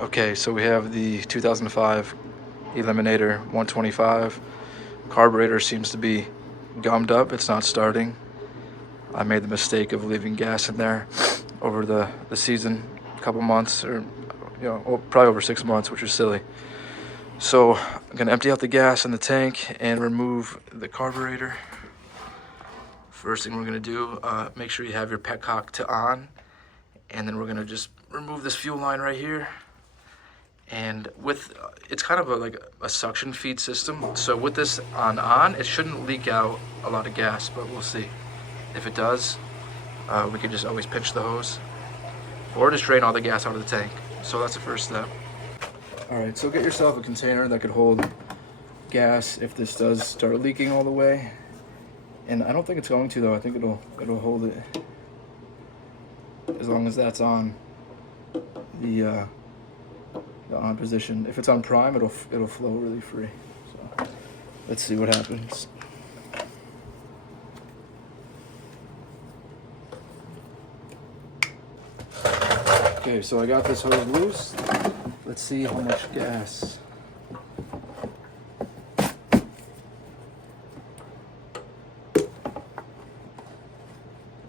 Okay, so we have the 2005 Eliminator 125. Carburetor seems to be gummed up. It's not starting. I made the mistake of leaving gas in there over the season, a couple months, or probably over 6 months, which is silly. So I'm gonna empty out the gas in the tank and remove the carburetor. First thing we're gonna do, make sure you have your petcock to on, and then we're gonna just remove this fuel line right here. And with it's kind of like a suction feed system, so with this on, it shouldn't leak out a lot of gas, but we'll see. If it does, we can just always pinch the hose or just drain all the gas out of the tank. So that's the first step. All right, so get yourself a container that could hold gas if this does start leaking all the way. And I don't think it's going to, though. I think it'll hold it as long as that's on the on position. If it's on prime, it'll flow really free. So let's see what happens. Okay, so I got this hose loose. Let's see how much gas.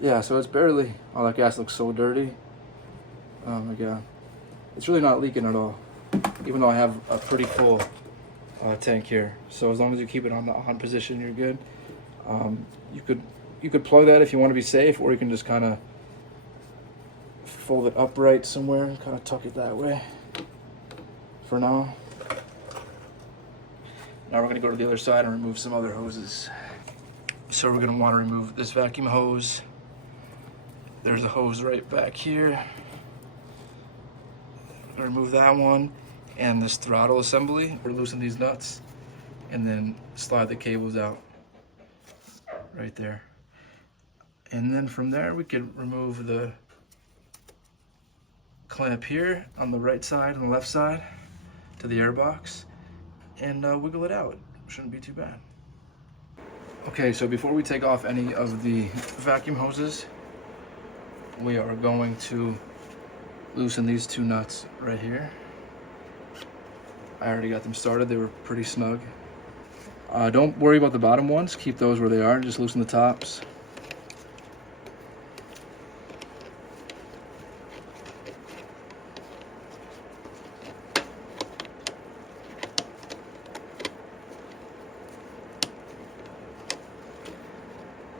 Yeah, so it's barely, oh, that gas looks so dirty. Oh my God. It's really not leaking at all, even though I have a pretty full tank here. So as long as you keep it on the on position, you're good. You could plug that if you want to be safe, or you can just kind of fold it upright somewhere and kind of tuck it that way for now. Now we're going to go to the other side and remove some other hoses. So we're going to want to remove this vacuum hose. There's a hose right back here. Remove that one, and this throttle assembly. We're loosen these nuts and then slide the cables out right there. And then from there we could remove the clamp here on the right side and the left side to the air box and wiggle it out. Shouldn't be too bad. Okay, so before we take off any of the vacuum hoses, we are going to loosen these two nuts right here. I already got them started. They were pretty snug. Don't worry about the bottom ones. Keep those where they are. Just loosen the tops.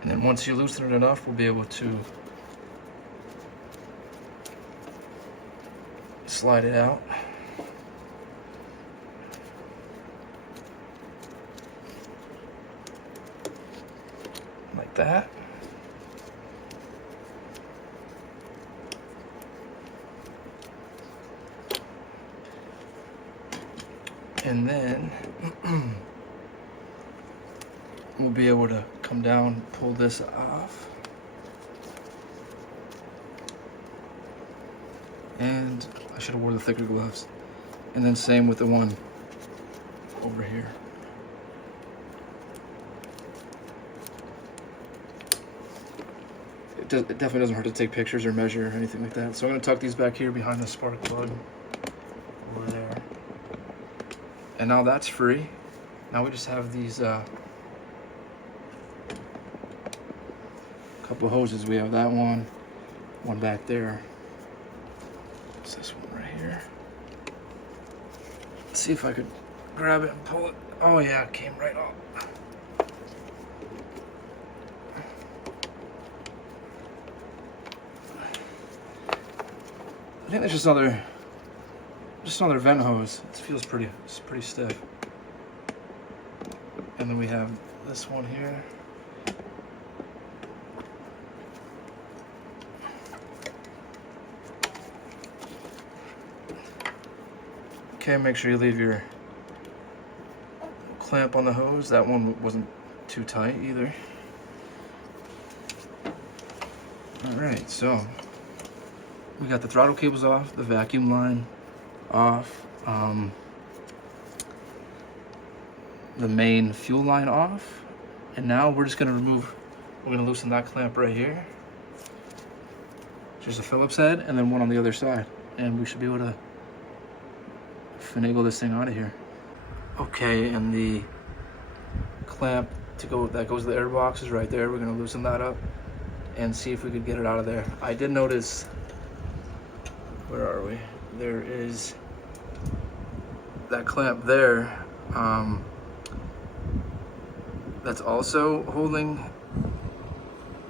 And then once you loosen it enough, we'll be able to slide it out. Like that. And then we'll be able to come down, pull this off. And I should have worn the thicker gloves. And then same with the one over here. It definitely doesn't hurt to take pictures or measure or anything like that. So I'm gonna tuck these back here behind the spark plug over there. And now that's free. Now we just have these couple of hoses. We have that one back there. It's this one right here. Let's see if I could grab it and pull it. Oh yeah, it came right off. I think that's just another vent hose. It feels pretty stiff. And then we have this one here. Okay, make sure you leave your clamp on the hose. That one wasn't too tight either. All right, so we got the throttle cables off, the vacuum line off, the main fuel line off, and now we're gonna loosen that clamp right here. Just a Phillips head and then one on the other side, and we should be able to finagle this thing out of here. Okay, and the clamp that goes to the air box is right there. We're gonna loosen that up and see if we could get it out of there. I did notice, where are we? There is that clamp there. That's also holding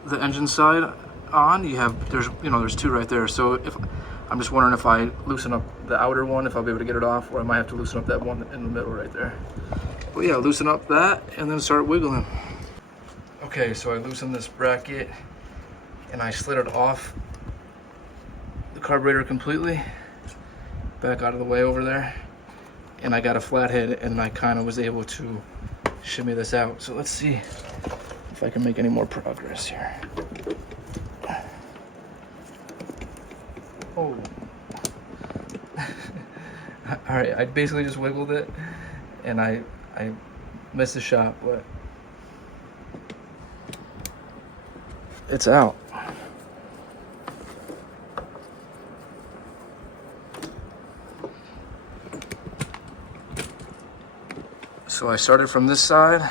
the engine side on. There's two right there. So if I'm just wondering if I loosen up the outer one, if I'll be able to get it off, or I might have to loosen up that one in the middle right there. But yeah, loosen up that and then start wiggling. Okay, so I loosened this bracket and I slid it off the carburetor completely, back out of the way over there. And I got a flathead and I kind of was able to shimmy this out. So let's see if I can make any more progress here. Oh. All right, I basically just wiggled it and I missed the shot, but it's out. So I started from this side,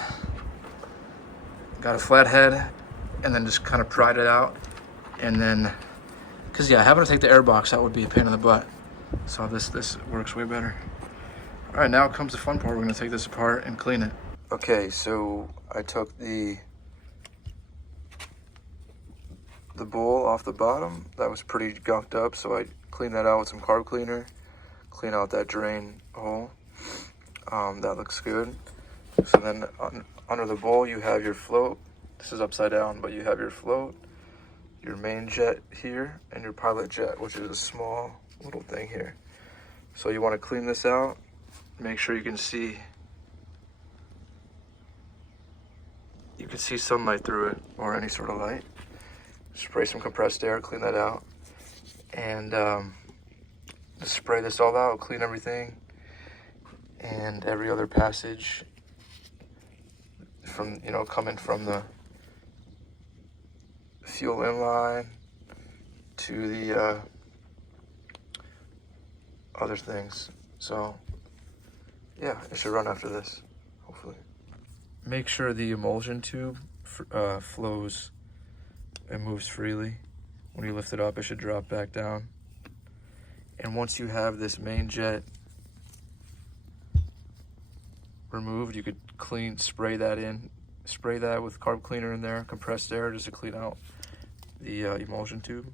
got a flat head, and then just kind of pried it out. And then, because yeah, having to take the air box out would be a pain in the butt. So this works way better. All right, now comes the fun part. We're gonna take this apart and clean it. Okay, so I took the bowl off the bottom. That was pretty gunked up, so I cleaned that out with some carb cleaner, clean out that drain hole. That looks good. So then under the bowl you have your float. This is upside down, but you have your float, your main jet here, and your pilot jet, which is a small little thing here. So you want to clean this out, make sure you can see sunlight through it, or any sort of light. Spray some compressed air, clean that out, and just spray this all out, clean everything, and every other passage from, coming from the fuel inline to the other things. So yeah, it should run after this, hopefully. Make sure the emulsion tube flows and moves freely. When you lift it up, it should drop back down. And once you have this main jet removed, you could spray that with carb cleaner in there, compressed air, just to clean out the emulsion tube.